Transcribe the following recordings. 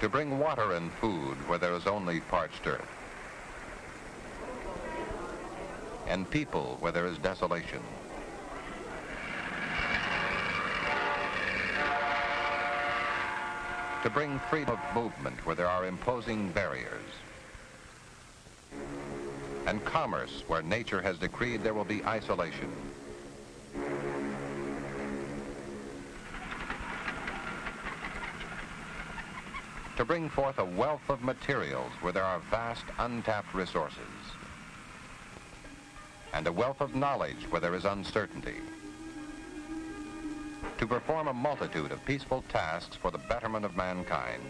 To bring water and food where there is only parched earth. And people where there is desolation. To bring freedom of movement where there are imposing barriers. And commerce where nature has decreed there will be isolation. To bring forth a wealth of materials where there are vast untapped resources. And a wealth of knowledge where there is uncertainty. To perform a multitude of peaceful tasks for the betterment of mankind,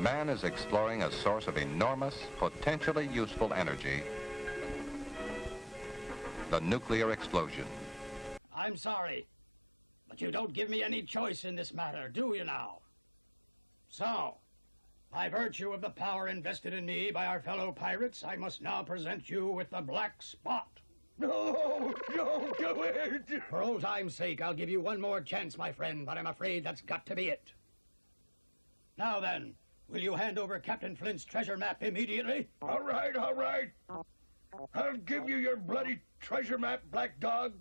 man is exploring a source of enormous, potentially useful energy, the nuclear explosion. I'm sorry, but you don't give me any choice in this matter, do you now? So, by virtue of the power invested in me by our fellow pirates, I must now present you with the Black Spot. No, don't do it! For old time's sake, I'll give you one more chance, my friend, but I'm afraid that's got to be it. Now then, will you hand over Captain Flint's treasure map immediately? All right, all right. I'll give you your bloody treasure map, Black Dog.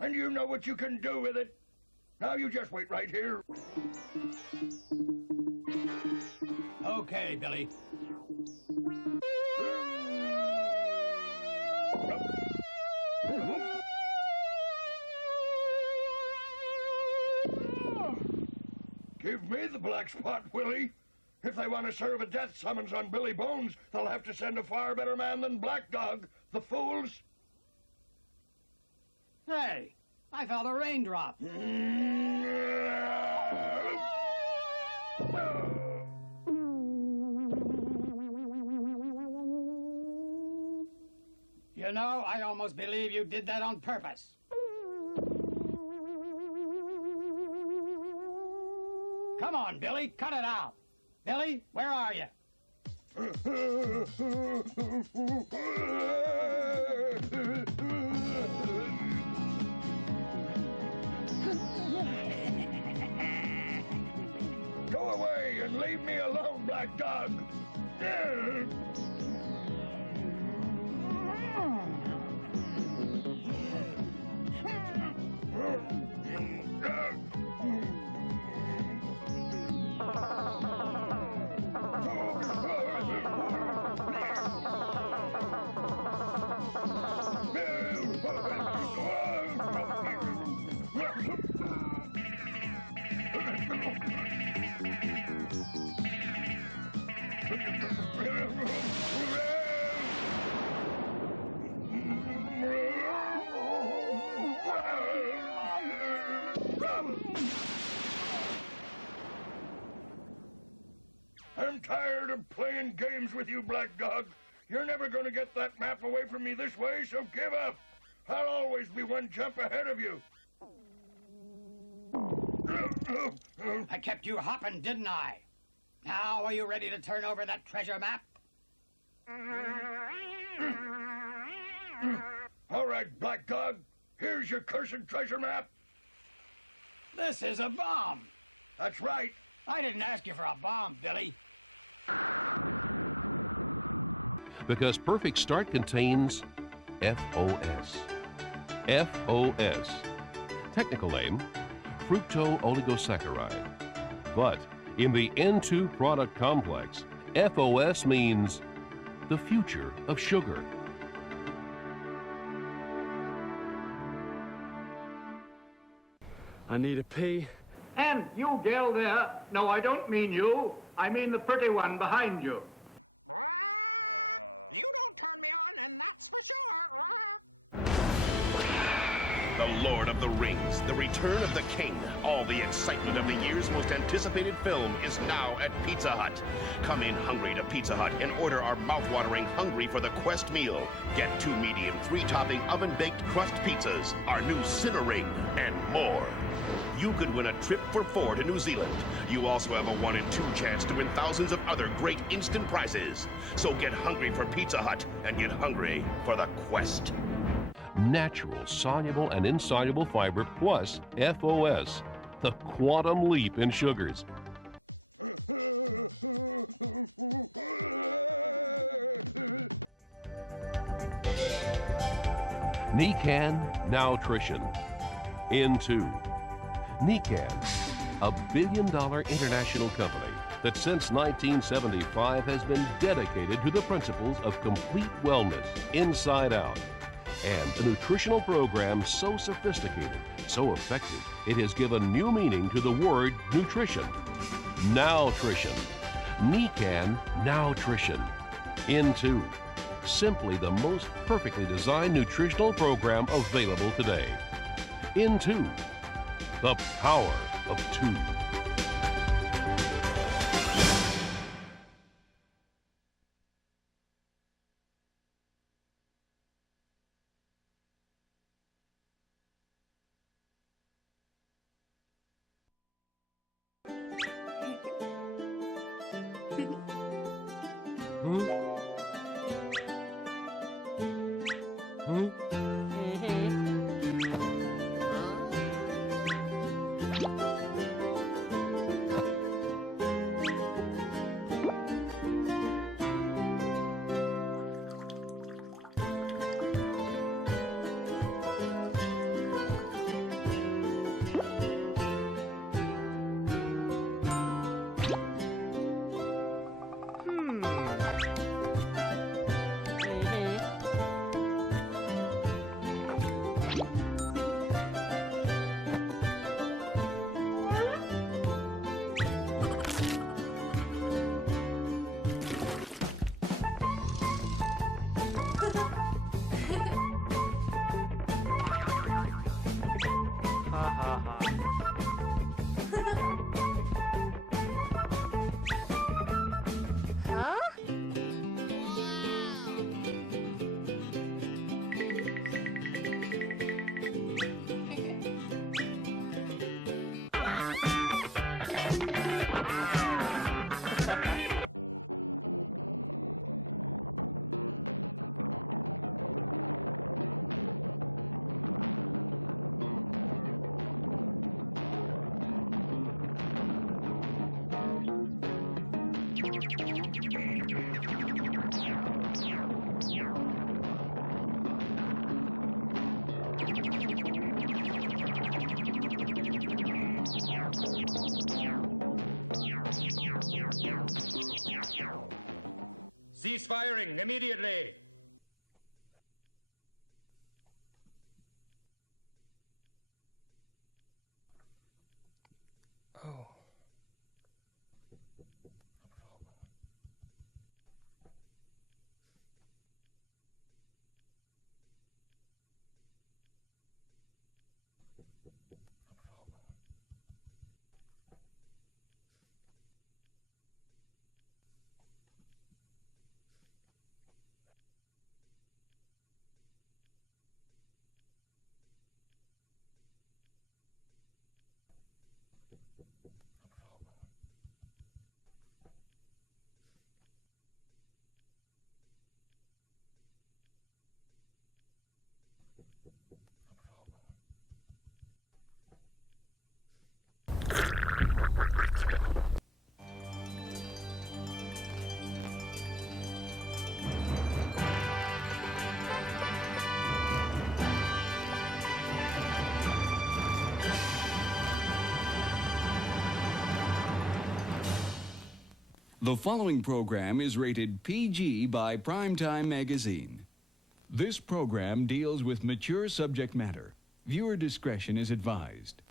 And you know what you can do with it. Now you just wait right here. Okay, Billy. Give me the Black Spot, Willie. If they want to serve a death summons on Billy Bones, they'll have to send a far better man than Black Dog, the fools. Hey, I felt a raindrop. You know, I almost believe you did that on purpose. Come on, Billy, cut it out. Billy, where are you? Go away and leave me alone, Black Dog. I'm tired of playing games with you, Black Dog. You're never going to get that map away from me this way, so give up. I'll always be one jump ahead of you. I kept you hopping, didn't I? Now, are you ready to turn over that treasure map? All right, Black Dog. Here's your cursed treasure map. This is a bomb. That's right. I didn't ask you for a bomb, Billy. Because Perfect Start contains FOS. FOS. Technical name, fructooligosaccharide. But in the N2 product complex, FOS means the future of sugar. I need a pee. And you gal there, no, I don't mean you. I mean the pretty one behind you. You don't turn me on, and that's for sure. The Lord of the Rings, The Return of the King. All the excitement of the year's most anticipated film is now at Pizza Hut. Come in hungry to Pizza Hut and order our mouth-watering Hungry for the Quest meal. Get 2 medium, 3-topping oven-baked crust pizzas, our new Sinner Ring, and more. You could win a trip for 4 to New Zealand. You also have a 1 in 2 chance to win thousands of other great instant prizes. So get hungry for Pizza Hut and get hungry for the quest. Natural, soluble, and insoluble fiber plus FOS. The quantum leap in sugars. Nican Nutrition. Into Nican, a billion-dollar international company that since 1975 has been dedicated to the principles of complete wellness inside out. And a nutritional program so sophisticated, so effective, it has given new meaning to the word nutrition. Nutrition. Nican Nutrition. Into simply the most perfectly designed nutritional program available today. Into the power of two. Cease firing immediately. The following program is rated PG by Primetime Magazine. This program deals with mature subject matter. Viewer discretion is advised.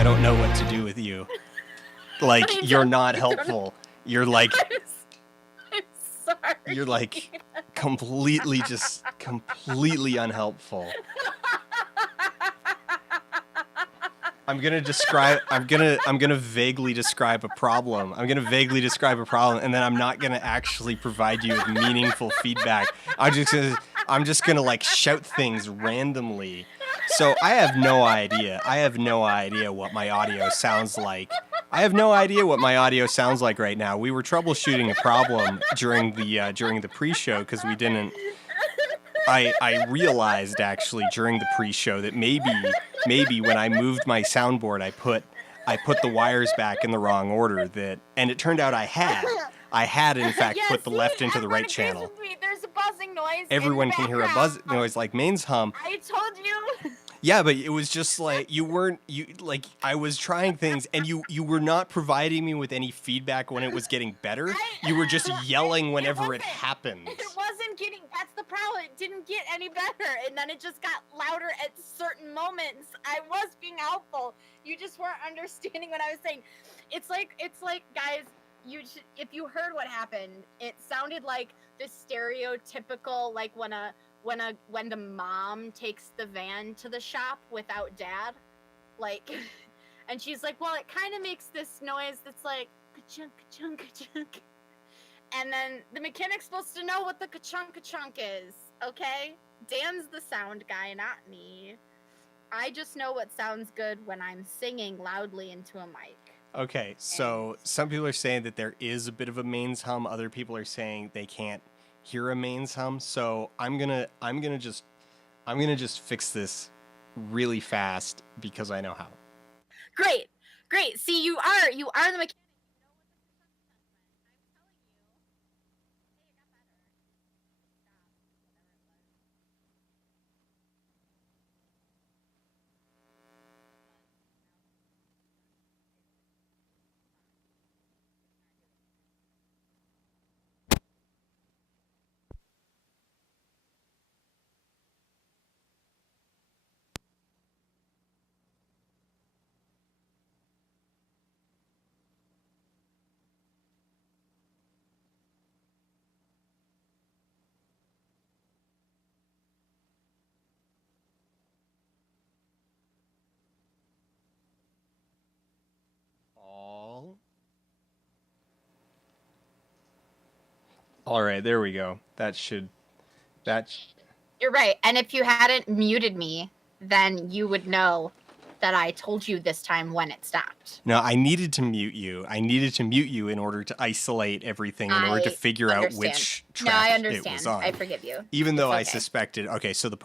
I don't know what to do with you. Like, you're not helpful. You're like... I'm sorry. You're like completely unhelpful. I'm gonna vaguely describe a problem. I'm gonna vaguely describe a problem, and then I'm not gonna actually provide you with meaningful feedback. I'm just gonna like shout things randomly. So I have no idea. I have no idea what my audio sounds like. I have no idea what my audio sounds like right now. We were troubleshooting a problem during the pre-show because we didn't. I realized actually during the pre-show that maybe when I moved my soundboard, I put the wires back in the wrong order. And it turned out I had in fact put the left into the right channel. There's a buzzing noise. Everyone can hear a buzz noise like Maine's hum. I told you. Yeah, but it was just like I was trying things and you were not providing me with any feedback when it was getting better. You were just yelling whenever it happened. It wasn't getting, that's the problem. It didn't get any better. And then it just got louder at certain moments. I was being helpful. You just weren't understanding what I was saying. It's like guys, if you heard what happened, it sounded like the stereotypical, like when the mom takes the van to the shop without dad, like, and she's like, well, it kind of makes this noise that's like ka-chunk, ka-chunk, ka-chunk. And then the mechanic's supposed to know what the ka-chunk, ka-chunk is, okay? Dan's the sound guy, not me. I just know what sounds good when I'm singing loudly into a mic. Okay, so some people are saying that there is a bit of a mains hum. Other people are saying they can't hear a mains hum. So I'm gonna just fix this really fast because I know how. Great. See, you are the mechanic. All right, there we go. You're right. And if you hadn't muted me, then you would know that I told you this time when it stopped. No, I needed to mute you. In order to isolate everything, in order to figure out which track it was on. I forgive you. Even though I suspected. Okay, so what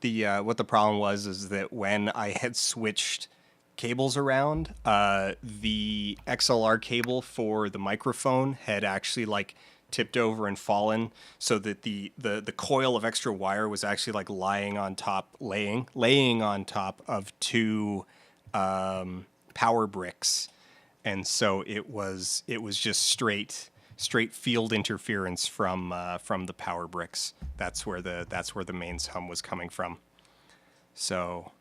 the problem was is that when I had switched cables around, the XLR cable for the microphone had actually like tipped over and fallen, so that the coil of extra wire was actually like laying on top of two power bricks, and so it was just straight field interference from the power bricks. That's where the mains hum was coming from. So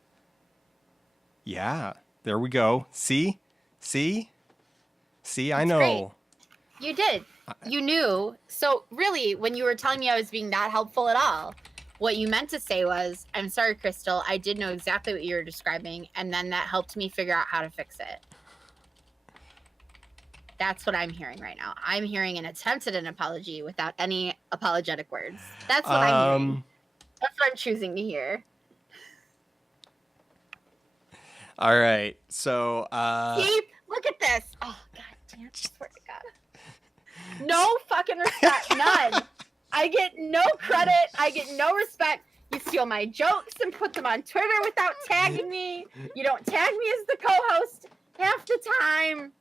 yeah, there we go. See, I know. Great. You did. You knew. So really, when you were telling me I was being not helpful at all, what you meant to say was, I'm sorry, Crystal, I did know exactly what you were describing, and then that helped me figure out how to fix it. That's what I'm hearing right now. I'm hearing an attempt at an apology without any apologetic words. That's what I'm hearing. That's what I'm choosing to hear. All right, so Keep, look at this. Oh, God damn, I swear to God. No fucking respect, none. I get no credit. I get no respect. You steal my jokes and put them on Twitter without tagging me. You don't tag me as the co-host half the time.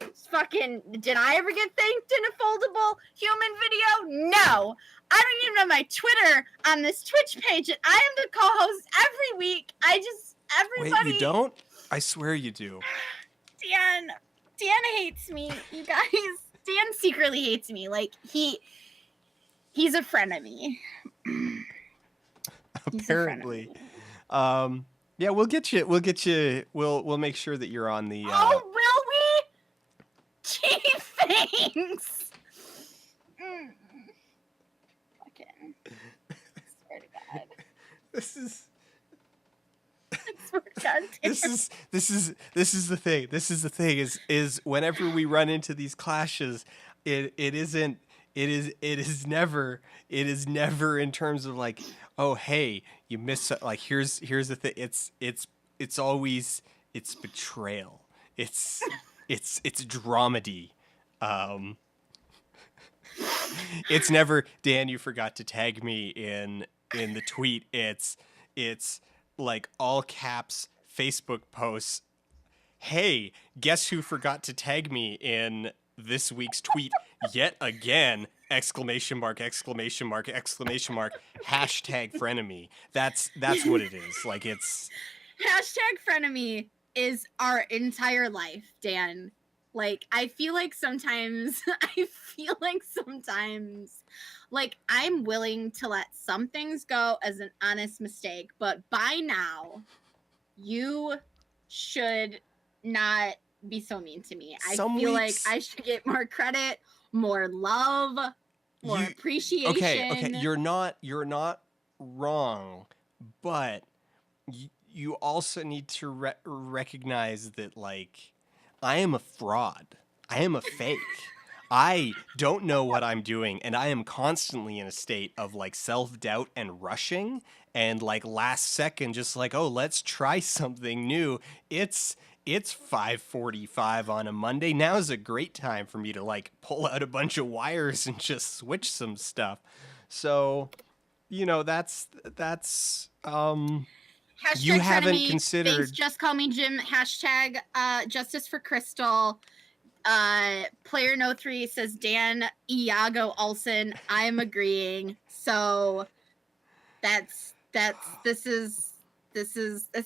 It's fucking, did I ever get thanked in a foldable human video? No. I don't even have my Twitter on this Twitch page, and I am the co-host every week. Everybody. Wait, you don't? I swear you do. Dan hates me, you guys. Dan secretly hates me. Like, he's a friend of me. Apparently. Yeah, we'll get you. We'll make sure that you're on the. Oh, will we? Gee, thanks. Fucking. I swear to God. This is. I swear to God. This is the thing. This is the thing is whenever we run into these clashes, it is never in terms of like, oh hey, you missed, like here's the thing. It's always betrayal. It's dramedy. It's never, Dan, you forgot to tag me in the tweet. It's like all caps Facebook posts. Hey, guess who forgot to tag me in this week's tweet yet again? Exclamation mark, exclamation mark, exclamation mark, hashtag frenemy. That's what it is. Like it's hashtag frenemy is our entire life, Dan. Like I feel like sometimes like I'm willing to let some things go as an honest mistake, but by now you should not be so mean to me. I feel like I should get more credit, more love, more appreciation. Okay, you're not wrong, but you also need to recognize that like I am a fraud. I am a fake. I don't know what I'm doing, and I am constantly in a state of like self-doubt and rushing and like last second just like, oh, let's try something new. It's 5:45 on a Monday. Now is a great time for me to like pull out a bunch of wires and just switch some stuff. So, you know, that's you haven't considered. Thanks, just call me Jim. Hashtag justice for Crystal. Player No 3 says Dan Iago Olsen. I am agreeing. So it's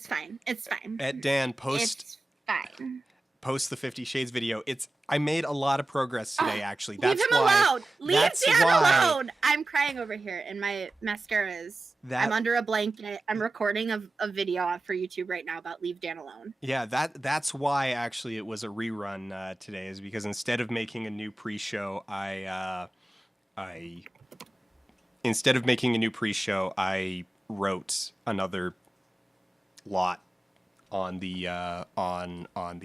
fine. It's fine. At Dan, it's fine. Post the 50 Shades video. I made a lot of progress today, actually. Leave him alone. Leave Dan alone. I'm crying over here, and my mascara's. I'm under a blanket. I'm recording a video for YouTube right now about Leave Dan Alone. Yeah, that's why actually it was a rerun today, is because instead of making a new pre-show, I wrote another lot on the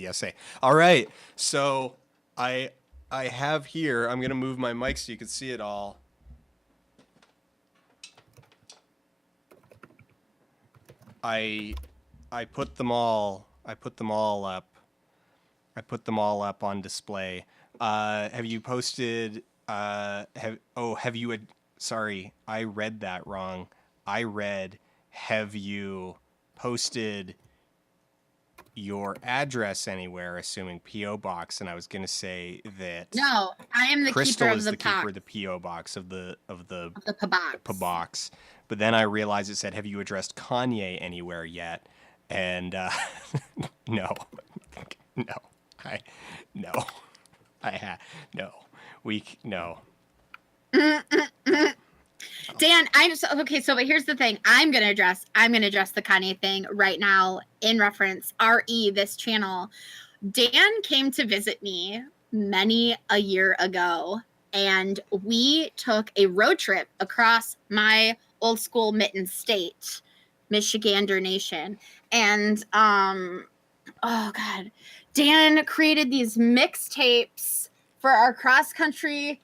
essay. All right, so I have here. I'm gonna move my mic so you can see it all. I put them all up. I put them all up on display. Have you posted? Sorry, I read that wrong. I read, have you posted your address anywhere, assuming P.O. Box, and I was going to say that no, I am the Crystal keeper is of the box. keeper of the P.O. Box of the P.O. box. But then I realized it said, have you addressed Kanye anywhere yet? And no. Dan, but here's the thing. I'm gonna address the Kanye thing right now in reference this channel. Dan came to visit me many a year ago, and we took a road trip across my old school mitten state, Michigander Nation. And oh god, Dan created these mixtapes for our cross-state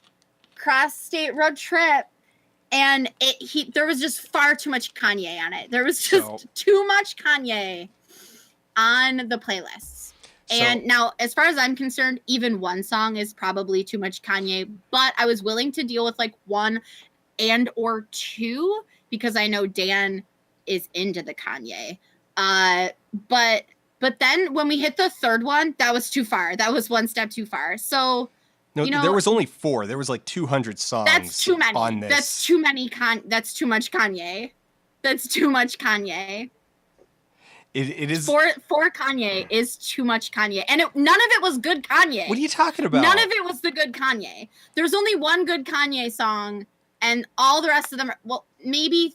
road trip, and there was just far too much Kanye on it. There was just too much Kanye on the playlists. And now, as far as I'm concerned, even one song is probably too much Kanye, but I was willing to deal with like one and or two, because I know Dan is into the Kanye. But then when we hit the third one, that was too far. That was one step too far. So no, there was only 4. There was like 200 songs. That's too many. On this. That's too many. That's too much Kanye. That's too much Kanye. It is for Kanye is too much Kanye, and none of it was good Kanye. What are you talking about? None of it was the good Kanye. There's only one good Kanye song, and all the rest of them are, maybe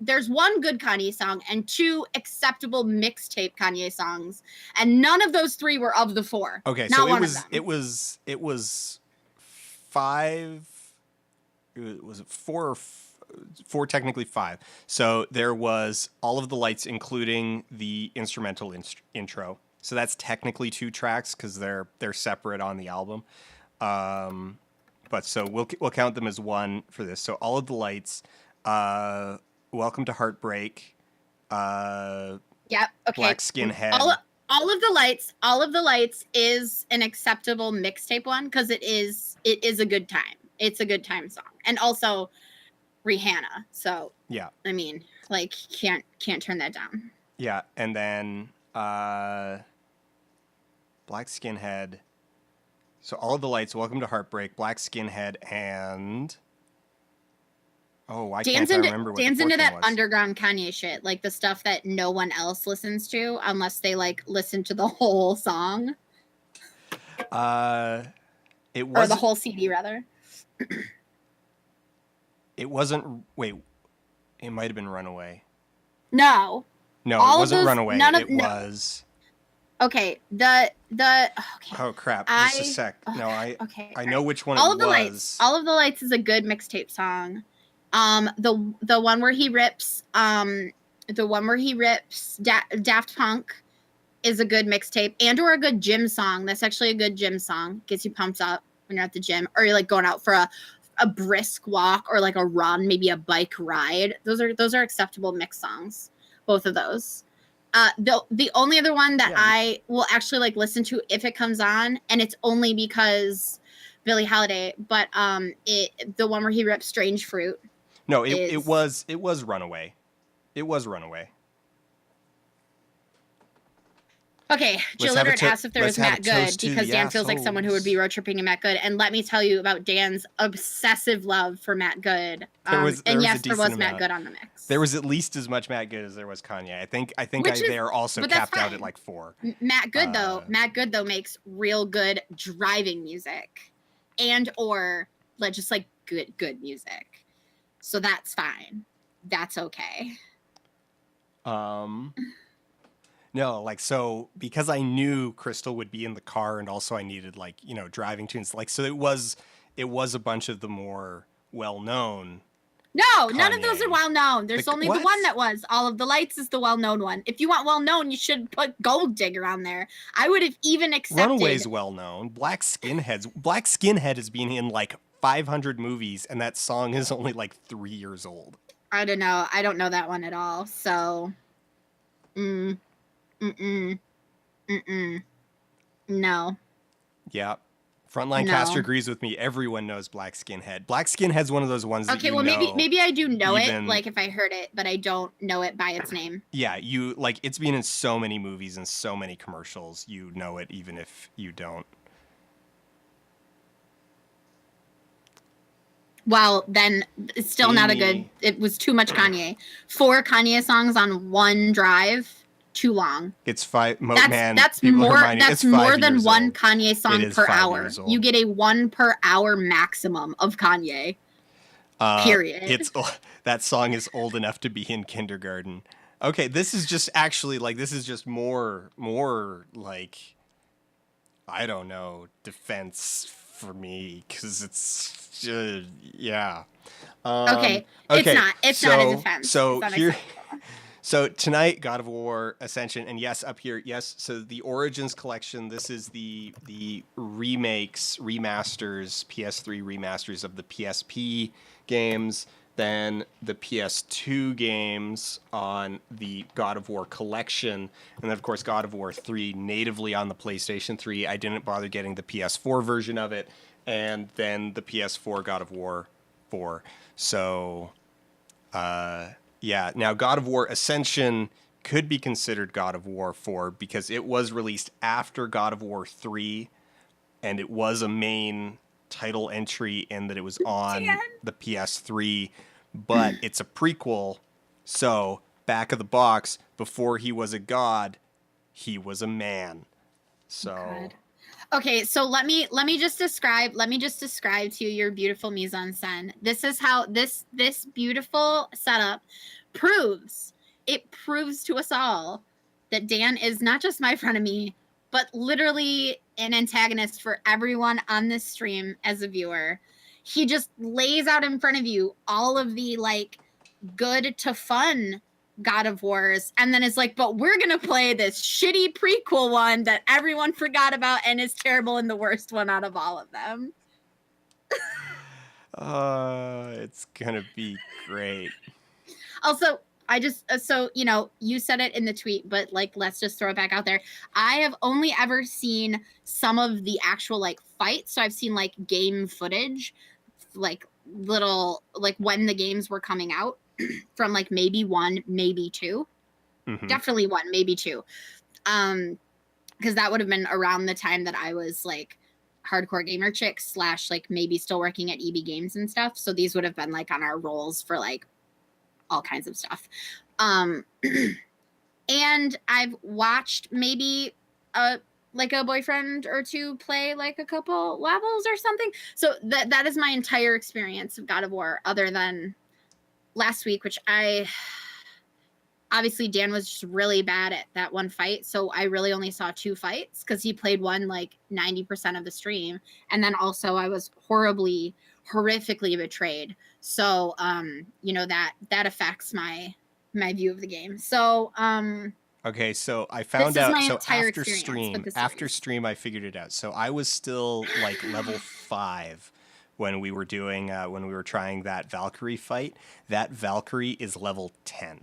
there's one good Kanye song and 2 acceptable mixtape Kanye songs, and none of those 3 were of the 4. Okay, Not so one it was 5. Was it 4 or technically 5. So there was All of the Lights, including the instrumental intro. So that's technically 2 tracks because they're separate on the album. But so we'll count them as 1 for this. So All of the Lights, Welcome to Heartbreak, Yep. Okay. Black Skinhead. All of the lights is an acceptable mixtape one because it is a good time. It's a good time song, and also Rihanna. So yeah, I mean, like can't turn that down. Yeah, and then Black Skinhead. So All of the Lights, Welcome to Heartbreak, Black Skinhead, and I can't remember what the Dance fourth into that one was. underground Kanye shit, like the stuff that no one else listens to unless they like listen to the whole song. It was or the whole CD rather. It wasn't. Wait, it might have been Runaway. No. No, All it wasn't those, Runaway. Was. Okay. Okay. Oh crap! Just a sec. No, I know which one All it of the was. Lights. All of the Lights is a good mixtape song. The one where he rips Daft Punk is a good mixtape and or a good gym song. That's actually a good gym song. Gets you pumped up when you're at the gym or you're like going out for a brisk walk or like a run, maybe a bike ride. Those are acceptable mix songs. Both of those. The only other one that I will actually like listen to if it comes on, and it's only because Billie Holiday, but the one where he rips Strange Fruit. No, it was Runaway. It was Runaway. Okay, Jill Littert asked if there was Matt Good because Dan feels like someone who would be road tripping in Matt Good. And let me tell you about Dan's obsessive love for Matt Good. There was Matt Good on the mix. There was at least as much Matt Good as there was Kanye. I think they are also capped out at like 4. Matt Good though makes real good driving music, and or just like good music. So that's fine. That's okay. No, like, so because I knew Crystal would be in the car and also I needed like, driving tunes, like, so it was a bunch of the more well-known. No, Kanye. None of those are well-known. There's only the one that was. All of the Lights is the well-known one. If you want well-known, you should put Gold Digger on there. I would have even accepted. Runaway's well-known. Black Skinhead has been in like 500 movies and that song is only like 3 years old. I don't know. I don't know that one at all. So, no. Yeah. Frontline Caster agrees with me. Everyone knows Black Skinhead. Black Skinhead's one of those ones that okay, well, maybe I do know it, like if I heard it, but I don't know it by its name. Yeah, you like it's been in so many movies and so many commercials. You know it even if you don't. Well, then it's still not a good. It was too much Kanye. 4 Kanye songs on one drive. Too long. It's 5. That's more than one Kanye song per hour. You get a 1 per hour maximum of Kanye. Period. That song is old enough to be in kindergarten. Okay, this is just actually like more like I don't know, defense for me because it's yeah. Okay, it's not a defense. So here. So tonight, God of War, Ascension, and yes, up here, yes. So the Origins collection. This is the remasters, PS3 remasters of the PSP games. Then the PS2 games on the God of War collection, and then of course God of War 3 natively on the PlayStation 3. I didn't bother getting the PS4 version of it, and then the PS4 God of War 4. So, yeah, now God of War Ascension could be considered God of War 4 because it was released after God of War 3, and it was a main title entry in that it was on the PS3, but it's a prequel, so back of the box, before he was a god, he was a man. So... God. Okay, so let me just describe to you your beautiful mise en scène. This is how this beautiful setup proves to us all that Dan is not just my frenemy, but literally an antagonist for everyone on this stream as a viewer. he just lays out in front of you all of the like good to fun God of Wars, and then it's like, but we're gonna play this shitty prequel one that everyone forgot about and is terrible and the worst one out of all of them. It's gonna be great. Also, I just, so, you know, you said it in the tweet, but like, let's just throw it back out there. I have only ever seen some of the actual like fights. So I've seen like game footage, like little, like when the games were coming out from like maybe 1, maybe 2. Mhm. Definitely 1, maybe 2. Because that would have been around the time that I was like hardcore gamer chick / like maybe still working at EB Games and stuff. So these would have been like on our rolls for like all kinds of stuff. And I've watched maybe like a boyfriend or two play like a couple levels or something. So that is my entire experience of God of War, other than last week, which obviously Dan was just really bad at that one fight. So I really only saw 2 fights because he played one like 90% of the stream. And then also I was horrifically betrayed. So, you know, that affects my view of the game. So, okay, so I found this is out, my so entire after experience with the after series. stream, I figured it out. So I was still like level 5 when we were doing, when we were trying that Valkyrie fight. That Valkyrie is level 10.